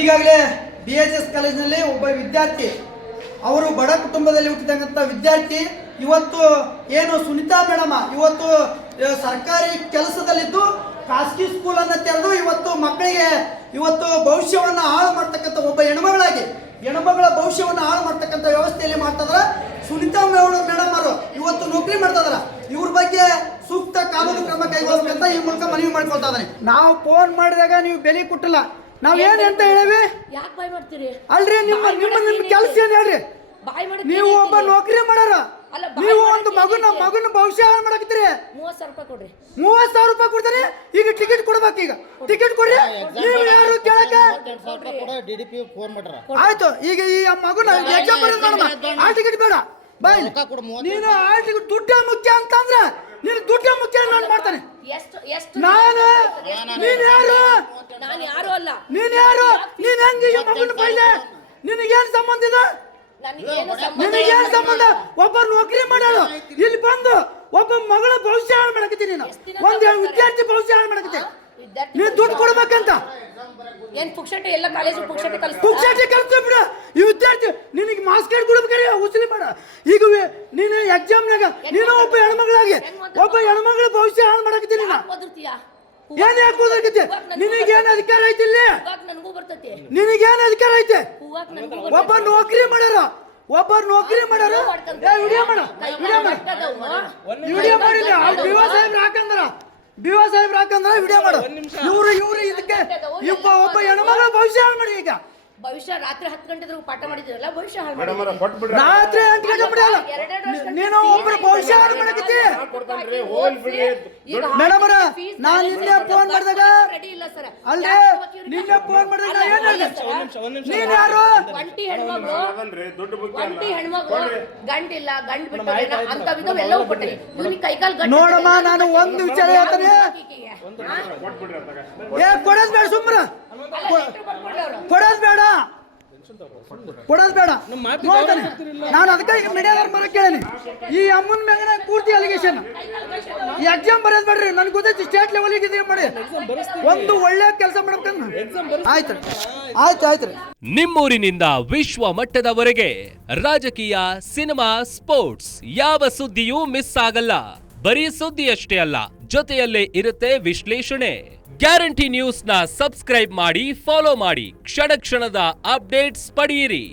ಈಗಾಗಲೇ BHS ಕಾಲೇಜಿನಲ್ಲಿ ಒಬ್ಬ ವಿದ್ಯಾರ್ಥಿ, ಅವರು ಬಡ ಕುಟುಂಬದಲ್ಲಿ ಹುಟ್ಟಿದಂಥ ವಿದ್ಯಾರ್ಥಿ, ಇವತ್ತು ಏನು ಸುನಿತಾ ಮೇಡಮ ಇವತ್ತು ಸರ್ಕಾರಿ ಕೆಲಸದಲ್ಲಿದ್ದು ಖಾಸಗಿ ಸ್ಕೂಲನ್ನು ತೆರೆದು ಇವತ್ತು ಮಕ್ಕಳಿಗೆ ಇವತ್ತು ಭವಿಷ್ಯವನ್ನು ಹಾಳು ಮಾಡ್ತಕ್ಕಂಥ ಒಬ್ಬ ಹೆಣ್ಮಗಳ ಭವಿಷ್ಯವನ್ನು ಹಾಳು ಮಾಡ್ತಕ್ಕಂಥ ವ್ಯವಸ್ಥೆಯಲ್ಲಿ ಮಾಡ್ತಾಯಿದ್ರೆ ಸುನಿತಾ ಮೇಡಮ್ ಅವರು ಇವತ್ತು ನೌಕರಿ ಮಾಡ್ತಾಯಿದಾರೆ. ಇವ್ರ ಬಗ್ಗೆ ಸೂಕ್ತ ಕಾನೂನು ಕ್ರಮ ಕೈಗೊಳ್ಳಬೇಕಂತ ಈ ಮೂಲಕ ಮನವಿ ಮಾಡ್ಕೊಳ್ತಾ ಇದ್ದಾನೆ. ನಾವು ಫೋನ್ ಮಾಡಿದಾಗ ನೀವು ಬೆಲೆ ಕೊಟ್ಟಿಲ್ಲ, ನಾವೇನು ಅಂತ ಹೇಳೇವಿ? ಅಲ್ರಿ ನಿಮ್ಮ ಕೆಲಸ ಏನು ಹೇಳ್ರಿ? ನೀವು ಒಬ್ಬ ನೌಕರಿ ಮಾಡಾರ, ನೀವು ಒಂದು ಮಗನ ಭವಿಷ್ಯ ಹಾಳು ಮಾಡಕತ್ತೀರಿ. 30,000 ರೂಪಾಯಿ ಕೊಡ್ತಾರೆ. ಈಗ ಟಿಕೆಟ್ ಕೊಡ್ಬೇಕು, ಈಗ ಟಿಕೆಟ್ ಕೊಡ್ರಿ. ನೀವು ಯಾರು ಕೇಳಕ? ಆಯ್ತು, ಈಗ ಈ ಮಗನ ಎಕ್ಸಾಮ್ ಬರೋದು ಆ ಟಿಕೆಟ್ ಬೇಡ, ಬಾಯ್. ನೀನು ಆ ಟಿಕೆಟ್ ದುಡ್ಡ ಮುಖ್ಯ ಅಂತಂದ್ರೆ ನೀನು ದುಡ್ಡ ಮುಖ್ಯ ನಾನು ಮಾಡ್ತಾನೆ. ನೀನ್ ಯಾರು? ನೀನ್ ಹೆಂಗ ಈ ಮಗನ ಬೈಲೆ? ನಿನಗೇನ್ ಸಂಬಂಧ ಇದೆ? ನಿನಗೇನ್ ಸಂಬಂಧ? ಒಬ್ಬ ನೌಕರಿ ಮಾಡೋಳು ಇಲ್ಲಿ ಬಂದು ಒಬ್ಬ ಮಗಳ ಭವಿಷ್ಯ ಹಾಳು ಮಾಡಕತ್ತೀನಿ. ನೀನು ಒಂದ್ ವಿದ್ಯಾರ್ಥಿ ಭವಿಷ್ಯ ಹಾಳು ಮಾಡಕತ್ತಿ. ನೀನ್ ದುಡ್ಡು ಕೊಡ್ಬೇಕಂತ ಪುಕ್ಷಟಿ ಕಲ್ತು ಬಿಡ. ಈ ವಿದ್ಯಾರ್ಥಿ ನಿನಗೆ ಮಾಸ್ಕ್ ಕಾರ್ಡ್ ಕೊಡ್ಬೇಕಾರೆ ಉಸಿಲಿ ಮಾಡ. ಈಗ ನೀನು ಎಕ್ಸಾಮ್ನಾಗ ನೀನು ಒಬ್ಬ ಹೆಣ್ಮಗಳಾಗಿ ಒಬ್ಬ ಹೆಣ್ಮಗಳ ಭವಿಷ್ಯ ಹಾಳು ಮಾಡಕತ್ತೀನಿ. ಏನ್ ಯಾಕೆ ಓದಕತ್ತಿ? ನಿನಗೇನು ಅಧಿಕಾರ ಐತಿ? ಇಲ್ಲಿ ನಿನಗೇನು ಅಧಿಕಾರ ಐತೆ? ಒಬ್ಬ ನೌಕರಿ ಮಾಡ್ಯಾರ ವಿಡಿಯೋ ಮಾಡಿಲ್ಲ. BO ಸಾಹೇಬ್ರ ಹಾಕಂದ್ರ ವಿಡಿಯೋ ಮಾಡು. ಇವ್ರು ಇದಕ್ಕೆ ಒಬ್ಬ ಹೆಣ್ಮಗಳ ಭವಿಷ್ಯ ಹಾಳು ಮಾಡಿ. ಈಗ ಭವಿಷ್ಯ ರಾತ್ರಿ 10 ಗಂಟೆ ಪಾಠ ಮಾಡಿದ್ರಲ್ಲ, ಭವಿಷ್ಯ ರಾತ್ರಿ 8 ಗಂಟೆ ಬಿಡಲ್ಲ. ನೀನು ಒಬ್ಬರ ಭವಿಷ್ಯ ಹಾಳು ಮಾಡಕತ್ತಿ. ಮೇಡಮ್ ಅವರ, ನಾನು ನಿನ್ನೆ ಫೋನ್ ಮಾಡಿದಾಗ ಅಲ್ಲೇ ನಿನ್ನೆ ಫೋನ್ ಮಾಡಿದಾಗ ಏನ್ ಹೇಳಿದೆ? ನೀನ್ ಯಾರು? ಒಂಟಿ ಹೆಣ್ಮಗಳು ಗಂಡಿಲ್ಲ, ಗಂಡ್ ಬಿಟ್ಟು ಅಂತ ವಿಧವೆಲ್ಲವೂ ಕೊಟ್ಟೆ. ಇವನಿಗೆ ಕೈಕಾಲ್ ಗಂಟು ನೋಡಮ್ಮ, ನಾನು ಒಂದು ವಿಚಾರ ಹೇಳ್ತಾನೆ. ಕೊಡೋದ್ ಬೇಡ, ಸುಮ್ಮನೆ ಕೊಡೋದ್ ಬೇಡ. ನೋಡ್ತಾನೆ ನಾನು. ಅದಕ್ಕೆ ಮೀಡಿಯಾದವ್ರ ಮನೆ ಕೇಳೇನಿ. ಈ ಅಮ್ಮನ ಮ್ಯಾಗ ಪೂರ್ತಿ ಅಲಿಗೇಷನ್. ಎಕ್ಸಾಮ್ ಬರೋದ್ ಬೇಡ್ರಿ, ನನ್ಗೆ ಗೊತ್ತೈತಿ ಸ್ಟೇಟ್ ಲೆವೆಲ್ಗೆ ಮಾಡಿ ಒಂದು ಒಳ್ಳೆ ಕೆಲಸ ಮಾಡ್ಬೇಕಂತ. ಆಯ್ತು. ನಿಮ್ಮೂರಿನಿಂದ ವಿಶ್ವ ಮಟ್ಟದವರೆಗೆ ರಾಜಕೀಯ, ಸಿನಿಮಾ, ಸ್ಪೋರ್ಟ್ಸ್ ಯಾವ ಸುದ್ದಿಯೂ ಮಿಸ್ ಆಗಲ್ಲ. ಬರೀ ಸುದ್ದಿಯಷ್ಟೇ ಅಲ್ಲ, ಜೊತೆಯಲ್ಲೇ ಇರುತ್ತೆ ವಿಶ್ಲೇಷಣೆ. ಗ್ಯಾರಂಟಿ ನ್ಯೂಸ್ ನ ಸಬ್ಸ್ಕ್ರೈಬ್ ಮಾಡಿ, ಫಾಲೋ ಮಾಡಿ, ಕ್ಷಣ ಕ್ಷಣದ ಅಪ್ಡೇಟ್ಸ್ ಪಡೆಯಿರಿ.